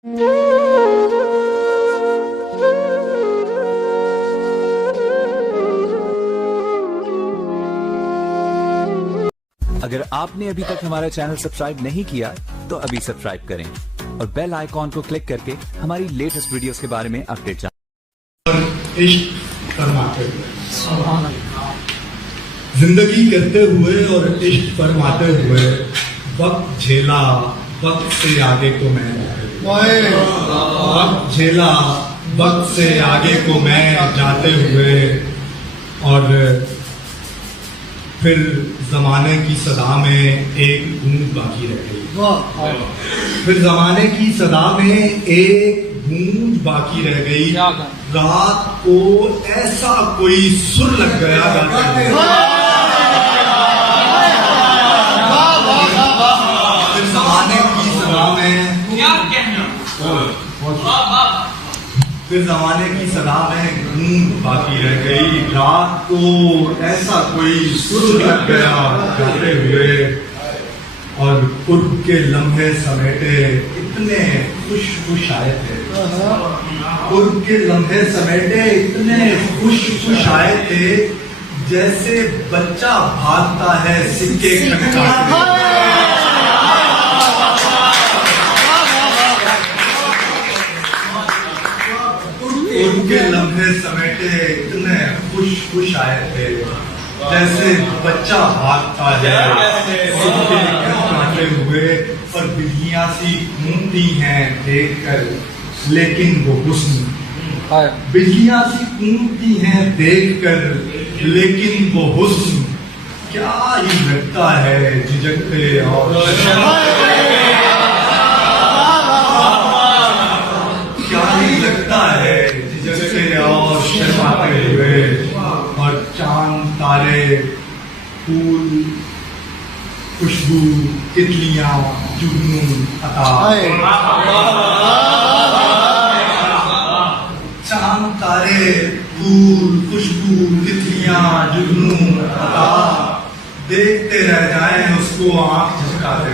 अगर आपने अभी तक हमारा चैनल सब्सक्राइब नहीं किया तो अभी सब्सक्राइब करें और बेल आइकॉन को क्लिक करके हमारी लेटेस्ट वीडियोस के बारे में अपडेट जानें। इश्क फरमाते हुए जिंदगी करते हुए और इश्क फरमाते हुए वक्त झेला, वक्त से आगे को मैं वक्त झेला, वक्त से आगे को मैं जाते हुए और फिर जमाने की सदा में एक गूंज बाकी रह गई। फिर जमाने की सदा में एक गूंज बाकी रह गई। रात को ऐसा कोई सुर लग गया गाते हुए। फिर जमाने की सदा में फिर जमाने की सदा में गूंज बाकी रह गई। रात को ऐसा कोई सुर लग गया गाते हुए और कुर्ब के लम्हे समेटे इतने खुश खुश आए थे। कुर्ब के लम्हे समेटे इतने खुश खुश आए थे जैसे बच्चा भागता है सिक्के खटकाते। उनके लम्हे समेटे इतने खुश खुश आए थे जैसे बच्चा भागता है खटकाते हुए और बिल्लियां सी घूमती हैं देखकर लेकिन वो हुस्न। बिल्लियां सी घूमती हैं देखकर लेकिन वो हुस्न क्या ही लगता है झिझकते और क्या ही लगता है झिझकते और शर्माते हुए और चांद तारे फूल खुशबू तितलियां जुगनू अता। चांद तारे फूल खुशबू तितलियां जुगनू अता देखते रह जाएं उसको आंख झटकाते।